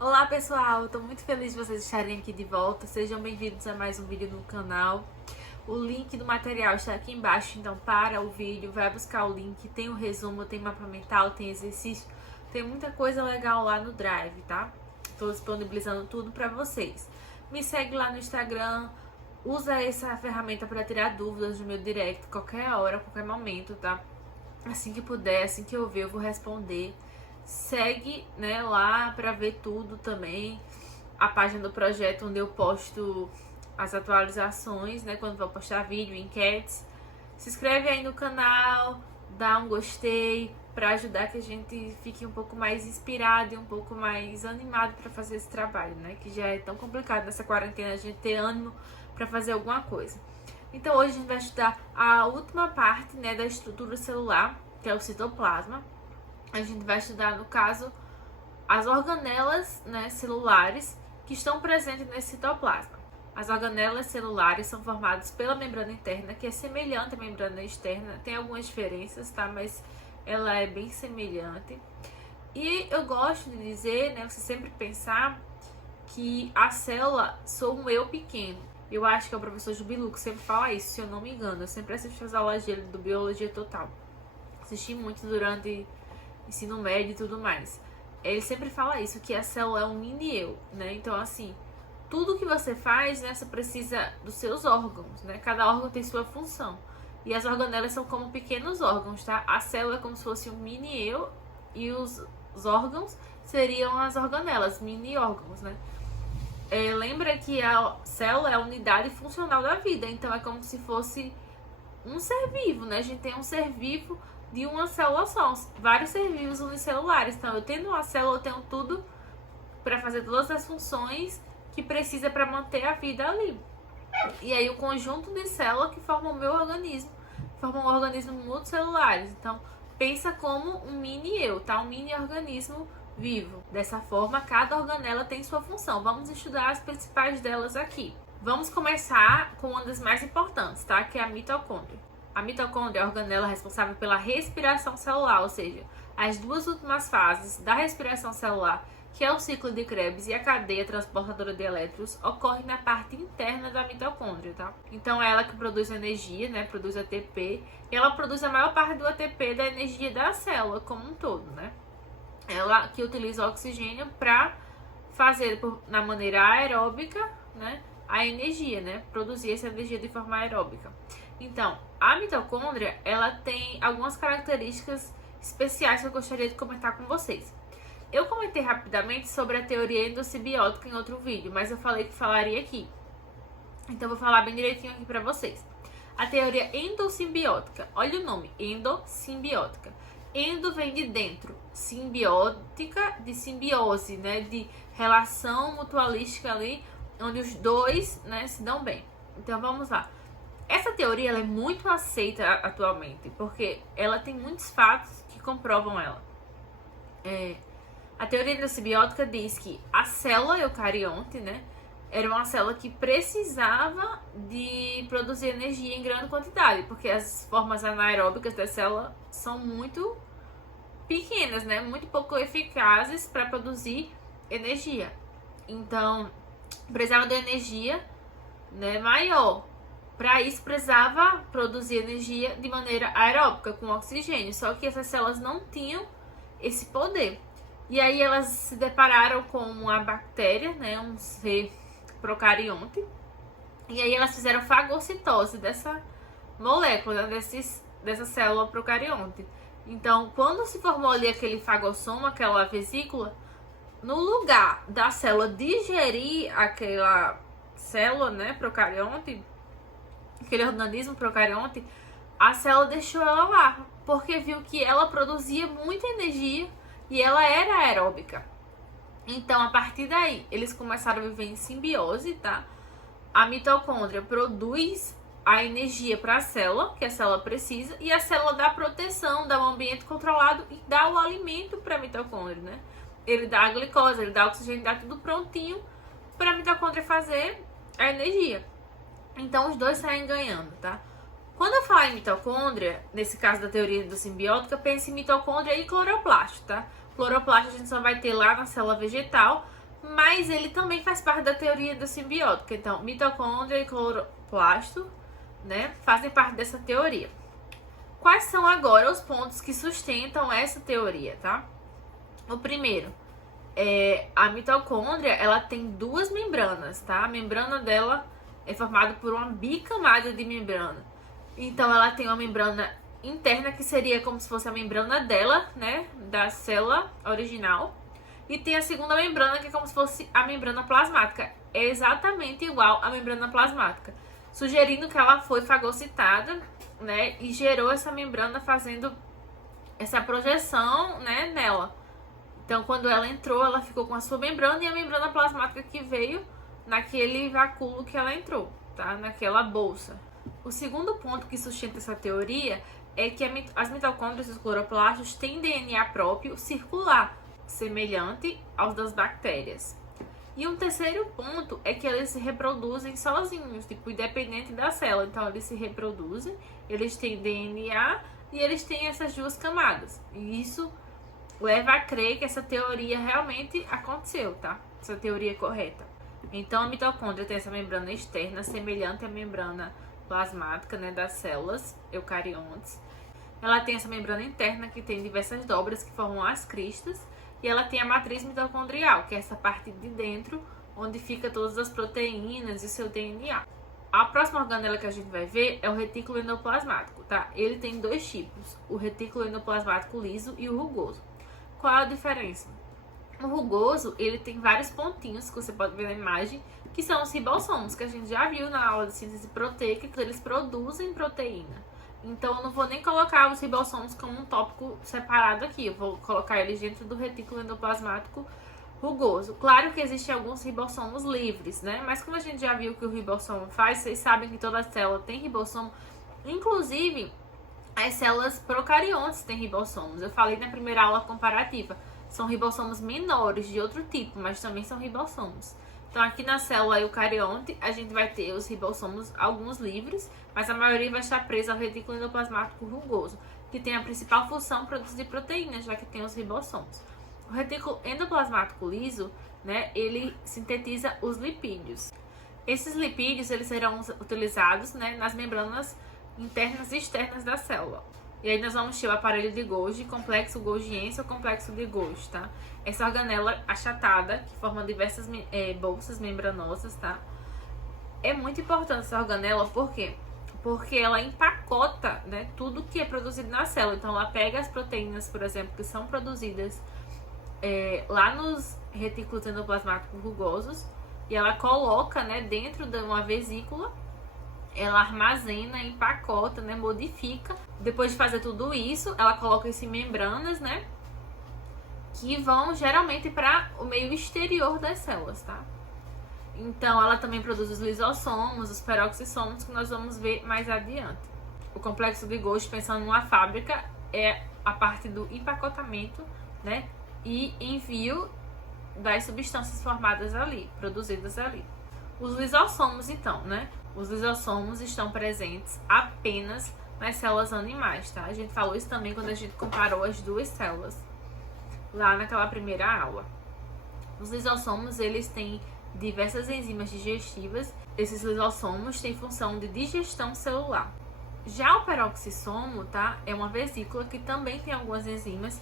Olá pessoal, estou muito feliz de vocês estarem aqui de volta. Sejam bem-vindos a mais um vídeo no canal. O link do material está aqui embaixo, então para o vídeo, vai buscar o link. Tem o resumo, tem mapa mental, tem exercício, tem muita coisa legal lá no Drive, tá? Estou disponibilizando tudo para vocês. Me segue lá no Instagram, usa essa ferramenta para tirar dúvidas no meu direct, qualquer hora, qualquer momento, tá? Assim que puder, assim que eu ver, eu vou responder. Segue, né, lá para ver tudo também. A página do projeto onde eu posto as atualizações, né, quando vou postar vídeo, enquetes. Se inscreve aí no canal, dá um gostei para ajudar que a gente fique um pouco mais inspirado e um pouco mais animado para fazer esse trabalho, né, que já é tão complicado nessa quarentena a gente ter ânimo para fazer alguma coisa. Então hoje a gente vai estudar a última parte, né, da estrutura celular, que é o citoplasma. A gente vai estudar, no caso, as organelas, né, celulares que estão presentes nesse citoplasma. As organelas celulares são formadas pela membrana interna, que é semelhante à membrana externa. Tem algumas diferenças, tá? Mas ela é bem semelhante. E eu gosto de dizer, né, você sempre pensar que a célula sou um eu pequeno. Eu acho que é o professor Jubilu que sempre fala isso, se eu não me engano. Eu sempre assisto as aulas dele do Biologia Total. Assisti muito durante ensino médio e tudo mais. Ele sempre fala isso, que a célula é um mini eu, né? Então, assim, tudo que você faz, né, você precisa dos seus órgãos, né? Cada órgão tem sua função. E as organelas são como pequenos órgãos, tá? A célula é como se fosse um mini eu e os órgãos seriam as organelas, mini órgãos, né? Lembra que a célula é a unidade funcional da vida, então é como se fosse um ser vivo, né? A gente tem um ser vivo de uma célula só, vários ser vivos unicelulares. Então, eu tendo uma célula, eu tenho tudo para fazer todas as funções que precisa para manter a vida ali. E aí, o conjunto de células que formam o meu organismo, formam um organismo multicelulares. Então, pensa como um mini eu, tá? Um mini organismo vivo. Dessa forma, cada organela tem sua função. Vamos estudar as principais delas aqui. Vamos começar com uma das mais importantes, tá? Que é a mitocôndria. A mitocôndria é a organela responsável pela respiração celular, ou seja, as duas últimas fases da respiração celular, que é o ciclo de Krebs e a cadeia transportadora de elétrons, ocorrem na parte interna da mitocôndria, tá? Então é ela que produz energia, né? Produz ATP, e ela produz a maior parte do ATP da energia da célula como um todo, né? Ela que utiliza o oxigênio para fazer na maneira aeróbica, né? A energia, né? Produzir essa energia de forma aeróbica. Então, a mitocôndria, ela tem algumas características especiais que eu gostaria de comentar com vocês. Eu comentei rapidamente sobre a teoria endossimbiótica em outro vídeo, mas eu falei que falaria aqui. Então, eu vou falar bem direitinho aqui pra vocês. A teoria endossimbiótica, olha o nome, endossimbiótica. Endo vem de dentro, simbiótica de simbiose, né, de relação mutualística ali, onde os dois, né, se dão bem. Então, vamos lá. Essa teoria ela é muito aceita atualmente, porque ela tem muitos fatos que comprovam ela. A teoria endossimbiótica diz que a célula eucarionte, né, era uma célula que precisava de produzir energia em grande quantidade, porque as formas anaeróbicas da célula são muito pequenas, né, muito pouco eficazes para produzir energia. Então, precisava de energia, né, maior. Para isso, precisava produzir energia de maneira aeróbica, com oxigênio. Só que essas células não tinham esse poder. E aí, elas se depararam com uma bactéria, né, um ser procarionte. E aí, elas fizeram fagocitose dessa molécula, dessa célula procarionte. Então, quando se formou ali aquele fagossoma, aquela vesícula, no lugar da célula digerir aquela célula, né, procarionte, aquele organismo procarionte, a célula deixou ela lá, porque viu que ela produzia muita energia e ela era aeróbica. Então, a partir daí, eles começaram a viver em simbiose, tá? A mitocôndria produz a energia para a célula, que a célula precisa, e a célula dá proteção, dá um ambiente controlado e dá o alimento para a mitocôndria, né? Ele dá a glicose, ele dá o oxigênio, dá tudo prontinho para a mitocôndria fazer a energia. Então, os dois saem ganhando, tá? Quando eu falar em mitocôndria, nesse caso da teoria endossimbiótica, pense em mitocôndria e cloroplasto, tá? Cloroplasto a gente só vai ter lá na célula vegetal, mas ele também faz parte da teoria da simbiótica. Então, mitocôndria e cloroplasto, né, fazem parte dessa teoria. Quais são agora os pontos que sustentam essa teoria, tá? O primeiro a mitocôndria, ela tem duas membranas, tá? A membrana dela é formada por uma bicamada de membrana. Então, ela tem uma membrana interna, que seria como se fosse a membrana dela, né? Da célula original. E tem a segunda membrana, que é como se fosse a membrana plasmática. É exatamente igual à membrana plasmática. Sugerindo que ela foi fagocitada, né? E gerou essa membrana fazendo essa projeção, né, nela. Então, quando ela entrou, ela ficou com a sua membrana e a membrana plasmática que veio naquele vacúolo que ela entrou, tá? Naquela bolsa. O segundo ponto que sustenta essa teoria é que as mitocôndrias e os cloroplastos têm DNA próprio circular, semelhante aos das bactérias. E um terceiro ponto é que eles se reproduzem sozinhos, tipo, independente da célula. Então, eles se reproduzem, eles têm DNA e eles têm essas duas camadas. E isso leva a crer que essa teoria realmente aconteceu, tá? Essa teoria é correta. Então, a mitocôndria tem essa membrana externa, semelhante à membrana plasmática, né, das células eucariontes. Ela tem essa membrana interna, que tem diversas dobras que formam as cristas. E ela tem a matriz mitocondrial, que é essa parte de dentro, onde fica todas as proteínas e seu DNA. A próxima organela que a gente vai ver é o retículo endoplasmático, tá? Ele tem dois tipos, o retículo endoplasmático liso e o rugoso. Qual é a diferença? O rugoso, ele tem vários pontinhos, que você pode ver na imagem, que são os ribossomos, que a gente já viu na aula de síntese proteica, que eles produzem proteína. Então, eu não vou nem colocar os ribossomos como um tópico separado aqui. Eu vou colocar eles dentro do retículo endoplasmático rugoso. Claro que existem alguns ribossomos livres, né? Mas como a gente já viu que o ribossomo faz, vocês sabem que toda célula tem ribossomo. Inclusive, as células procariontes têm ribossomos. Eu falei na primeira aula comparativa. São ribossomos menores, de outro tipo, mas também são ribossomos. Então, aqui na célula eucarionte, a gente vai ter os ribossomos, alguns livres, mas a maioria vai estar presa ao retículo endoplasmático rugoso, que tem a principal função produzir proteínas, já que tem os ribossomos. O retículo endoplasmático liso, né, ele sintetiza os lipídios. Esses lipídios, eles serão utilizados, né, nas membranas internas e externas da célula. E aí nós vamos ter o aparelho de Golgi, complexo golgiense ou complexo de Golgi, tá? Essa organela achatada, que forma diversas bolsas membranosas, tá? É muito importante essa organela, por quê? Porque ela empacota, né, tudo que é produzido na célula. Então, ela pega as proteínas, por exemplo, que são produzidas lá nos retículos endoplasmáticos rugosos, e ela coloca, né, dentro de uma vesícula. Ela armazena, empacota, né, modifica. Depois de fazer tudo isso, ela coloca isso em membranas, né, que vão geralmente para o meio exterior das células, tá? Então, ela também produz os lisossomos, os peroxissomos, que nós vamos ver mais adiante. O complexo de Golgi, pensando numa fábrica, é a parte do empacotamento, né, e envio das substâncias formadas ali, produzidas ali. Os lisossomos, então, né? Os lisossomos estão presentes apenas nas células animais, tá? A gente falou isso também quando a gente comparou as duas células, lá naquela primeira aula. Os lisossomos, eles têm diversas enzimas digestivas. Esses lisossomos têm função de digestão celular. Já o peroxissomo, tá? É uma vesícula que também tem algumas enzimas,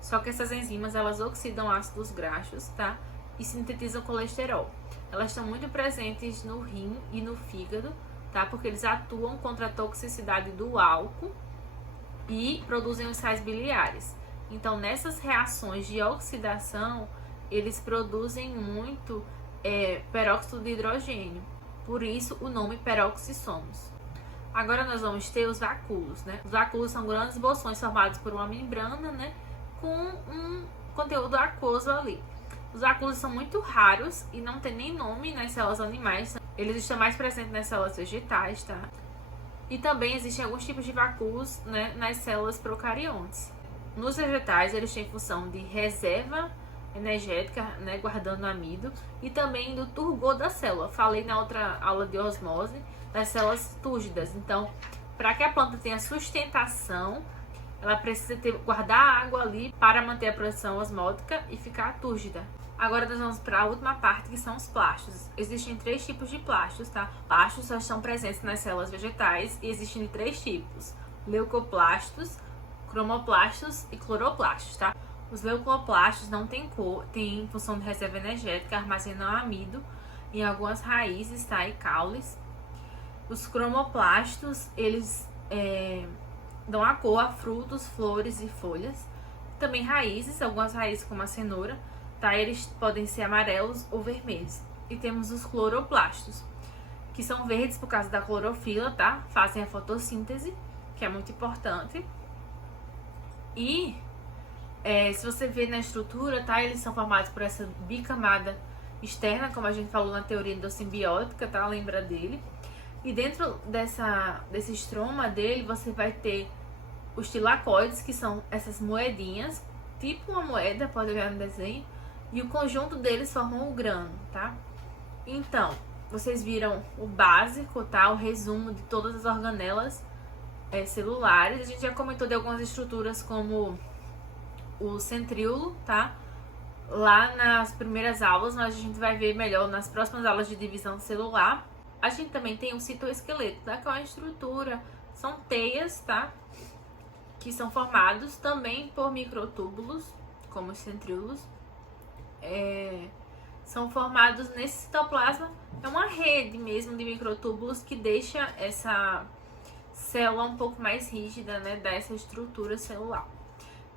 só que essas enzimas, elas oxidam ácidos graxos, tá? E sintetizam colesterol. Elas estão muito presentes no rim e no fígado, tá? Porque eles atuam contra a toxicidade do álcool e produzem os sais biliares. Então, nessas reações de oxidação, eles produzem muito peróxido de hidrogênio. Por isso, o nome peroxissomos. Agora, nós vamos ter os vacúolos, né? Os vacúolos são grandes bolsões formados por uma membrana, né? Com um conteúdo aquoso ali. Os vacúolos são muito raros e não tem nem nome nas células animais. Eles estão mais presentes nas células vegetais, tá? E também existem alguns tipos de vacúolos, né, nas células procariontes. Nos vegetais, eles têm função de reserva energética, né, guardando amido, e também do turgor da célula. Falei na outra aula de osmose das células túrgidas. Então, para que a planta tenha sustentação, ela precisa guardar água ali para manter a produção osmótica e ficar túrgida. Agora nós vamos para a última parte, que são os plastos. Existem 3 tipos de plastos, tá? Plastos só estão presentes nas células vegetais e existem de 3 tipos: leucoplastos, cromoplastos e cloroplastos, tá? Os leucoplastos não têm cor, têm função de reserva energética, armazenam amido em algumas raízes, tá? E caules. Os cromoplastos, eles dão a cor a frutos, flores e folhas. Também raízes, algumas raízes como a cenoura, tá? Eles podem ser amarelos ou vermelhos. E temos os cloroplastos, que são verdes por causa da clorofila, tá? Fazem a fotossíntese, que é muito importante. E se você ver na estrutura, tá? Eles são formados por essa bicamada externa, como a gente falou na teoria endossimbiótica, tá? Lembra dele? E dentro desse estroma dele, você vai ter os tilacoides, que são essas moedinhas, tipo uma moeda, pode ver no desenho, e o conjunto deles formam o grano, tá? Então, vocês viram o básico, tá? O resumo de todas as organelas celulares. A gente já comentou de algumas estruturas como o centríolo, tá? Lá nas primeiras aulas, mas a gente vai ver melhor nas próximas aulas de divisão celular. A gente também tem o citoesqueleto, tá? Que é uma estrutura, são teias, tá? Que são formados também por microtúbulos, como os centríolos. São formados nesse citoplasma, é uma rede mesmo de microtúbulos que deixa essa célula um pouco mais rígida, né? Dessa estrutura celular.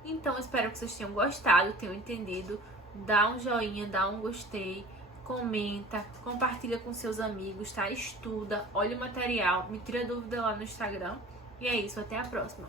Então, espero que vocês tenham gostado, tenham entendido. Dá um joinha, dá um gostei, comenta, compartilha com seus amigos, tá? Estuda, olha o material, me tira dúvida lá no Instagram. E é isso, até a próxima.